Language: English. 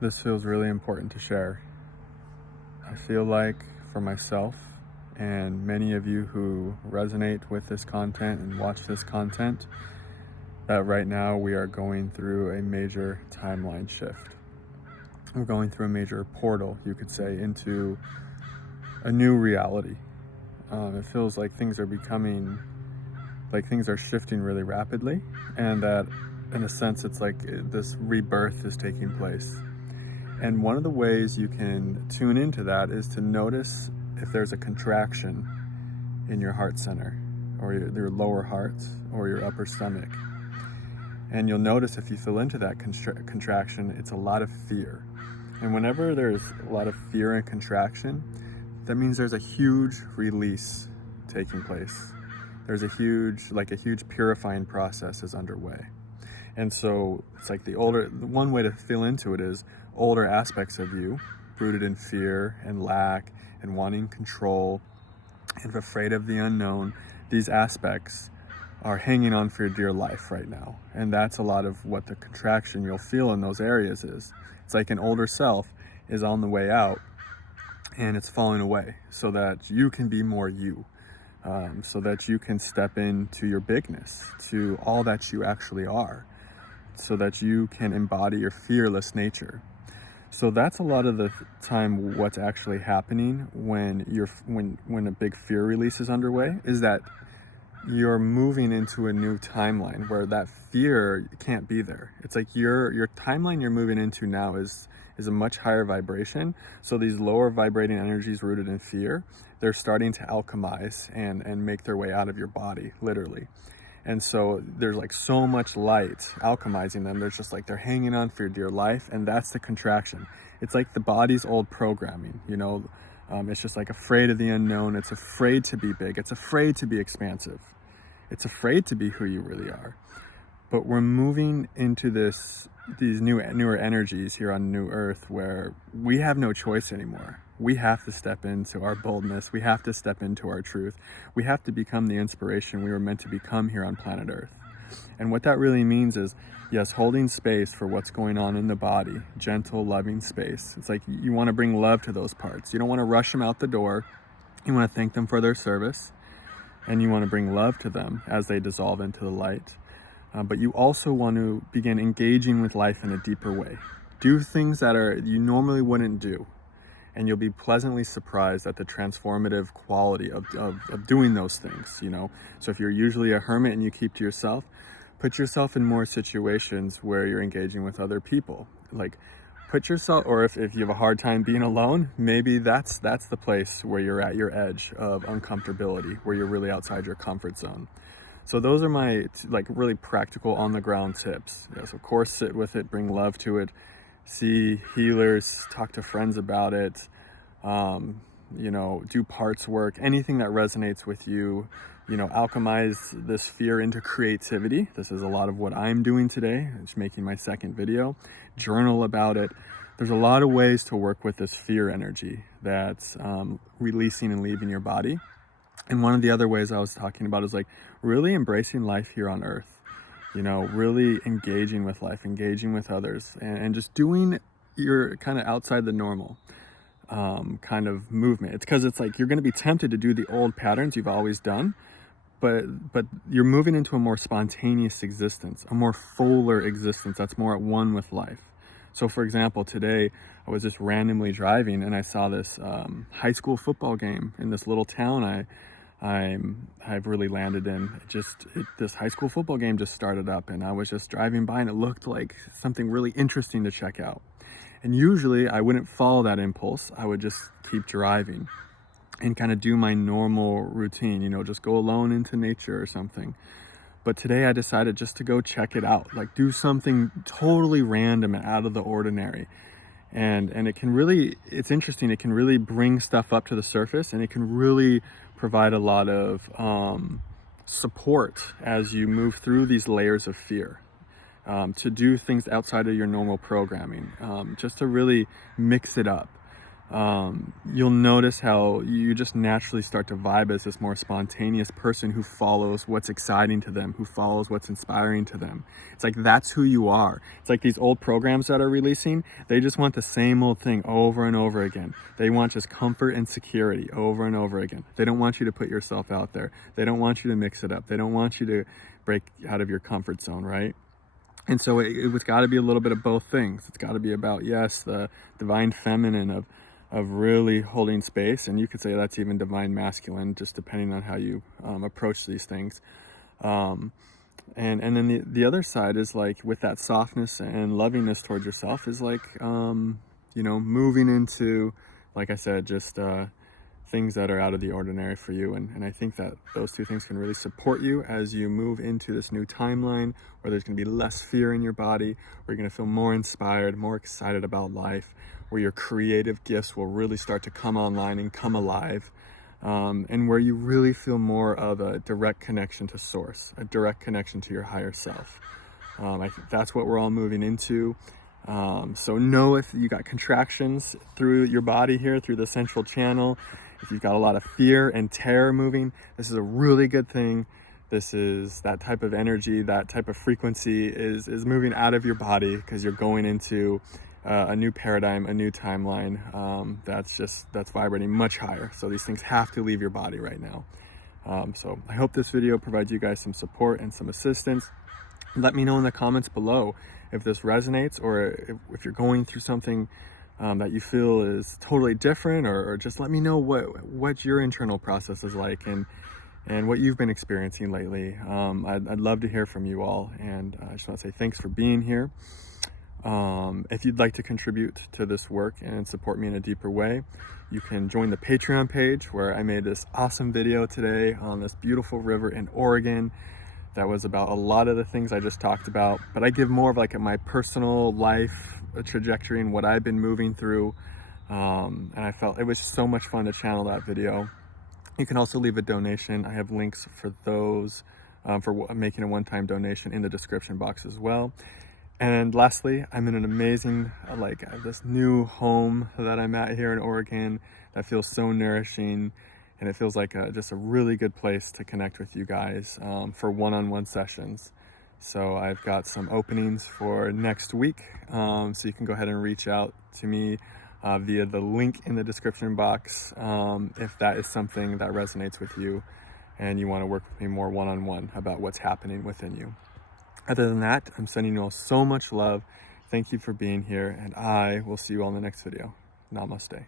This feels really important to share. I feel like for myself and many of you who resonate with this content and watch this content, that right now we are going through a major timeline shift. We're going through a major portal, you could say, into a new reality. It feels like things are shifting really rapidly, and that in a sense it's like this rebirth is taking place. And one of the ways you can tune into that is to notice if there's a contraction in your heart center, or your lower heart, or your upper stomach. And you'll notice if you feel into that contraction, it's a lot of fear. And whenever there's a lot of fear and contraction, that means there's a huge release taking place. There's a huge purifying process is underway. And so it's like one way to feel into it is older aspects of you, rooted in fear and lack and wanting control and afraid of the unknown. These aspects are hanging on for your dear life right now. And that's a lot of what the contraction you'll feel in those areas is. It's like an older self is on the way out and it's falling away so that you can be more you. So that you can step into your bigness, to all that you actually are, so that you can embody your fearless nature. So that's a lot of the time what's actually happening when a big fear release is underway, is that you're moving into a new timeline where that fear can't be there. It's like your timeline you're moving into now is a much higher vibration. So these lower vibrating energies rooted in fear, they're starting to alchemize and make their way out of your body, literally. And so there's like so much light alchemizing them. There's just like they're hanging on for your dear life, and that's the contraction. It's like the body's old programming, it's just like afraid of the unknown. It's afraid to be big. It's afraid to be expansive. It's afraid to be who you really are. But we're moving into these newer energies here on New Earth where we have no choice anymore. We have to step into our boldness. We have to step into our truth. We have to become the inspiration we were meant to become here on planet Earth. And what that really means is, yes, holding space for what's going on in the body, gentle, loving space. It's like you want to bring love to those parts. You don't want to rush them out the door. You want to thank them for their service, and you want to bring love to them as they dissolve into the light. But you also want to begin engaging with life in a deeper way. Do things that you normally wouldn't do. And you'll be pleasantly surprised at the transformative quality of doing those things, So if you're usually a hermit and you keep to yourself, put yourself in more situations where you're engaging with other people. Like put yourself, or if you have a hard time being alone, maybe that's the place where you're at your edge of uncomfortability, where you're really outside your comfort zone. So those are my really practical on the ground tips. Yes, of course, sit with it, bring love to it, see healers, talk to friends about it, do parts work, anything that resonates with you, alchemize this fear into creativity. This is a lot of what I'm doing today. I'm just making my second video. Journal about it. There's a lot of ways to work with this fear energy that's releasing and leaving your body. And one of the other ways I was talking about is really embracing life here on Earth, really engaging with life, engaging with others, and just doing your kind of outside the normal kind of movement. It's because it's like you're going to be tempted to do the old patterns you've always done, but you're moving into a more spontaneous existence, a more fuller existence that's more at one with life. So for example, today I was just randomly driving and I saw this high school football game in this little town I've really landed in. This high school football game just started up, and I was just driving by and it looked like something really interesting to check out. And usually I wouldn't follow that impulse. I would just keep driving and kind of do my normal routine, just go alone into nature or something. But today I decided just to go check it out, do something totally random and out of the ordinary. And it's interesting. It can really bring stuff up to the surface, and it can really provide a lot of support as you move through these layers of fear, to do things outside of your normal programming, just to really mix it up. you'll notice how you just naturally start to vibe as this more spontaneous person who follows what's exciting to them, who follows what's inspiring to them. It's like that's who you are. It's like these old programs that are releasing, they just want the same old thing over and over again. They want just comfort and security over and over again. They don't want you to put yourself out there. They don't want you to mix it up. They don't want you to break out of your comfort zone, right? And so it's got to be a little bit of both things. It's got to be about, yes, the divine feminine of really holding space, and you could say that's even divine masculine, just depending on how you approach these things. And then the other side is like with that softness and lovingness towards yourself is like moving into, like I said, just things that are out of the ordinary for you. And I think that those two things can really support you as you move into this new timeline where there's going to be less fear in your body, where you're going to feel more inspired, more excited about life, where your creative gifts will really start to come online and come alive, and where you really feel more of a direct connection to source, a direct connection to your higher self. I think that's what we're all moving into. So know if you got contractions through your body here, through the central channel, if you've got a lot of fear and terror moving, this is a really good thing. This is that type of energy, that type of frequency is moving out of your body because you're going into a new paradigm, a new timeline that's vibrating much higher. So these things have to leave your body right now. So I hope this video provides you guys some support and some assistance. Let me know in the comments below if this resonates, or if you're going through something that you feel is totally different, or just let me know what your internal process is like and what you've been experiencing lately. I'd love to hear from you all, and I just want to say thanks for being here. If you'd like to contribute to this work and support me in a deeper way, you can join the Patreon page, where I made this awesome video today on this beautiful river in Oregon that was about a lot of the things I just talked about, but I give more of like my personal life trajectory and what I've been moving through, and I felt it was so much fun to channel that video. You can also leave a donation. I have links for those, for making a one-time donation in the description box as well. And lastly, I'm in an amazing, this new home that I'm at here in Oregon that feels so nourishing, and it feels like just a really good place to connect with you guys for one-on-one sessions. So I've got some openings for next week, so you can go ahead and reach out to me via the link in the description box if that is something that resonates with you and you want to work with me more one-on-one about what's happening within you. Other than that, I'm sending you all so much love. Thank you for being here, and I will see you all in the next video. Namaste.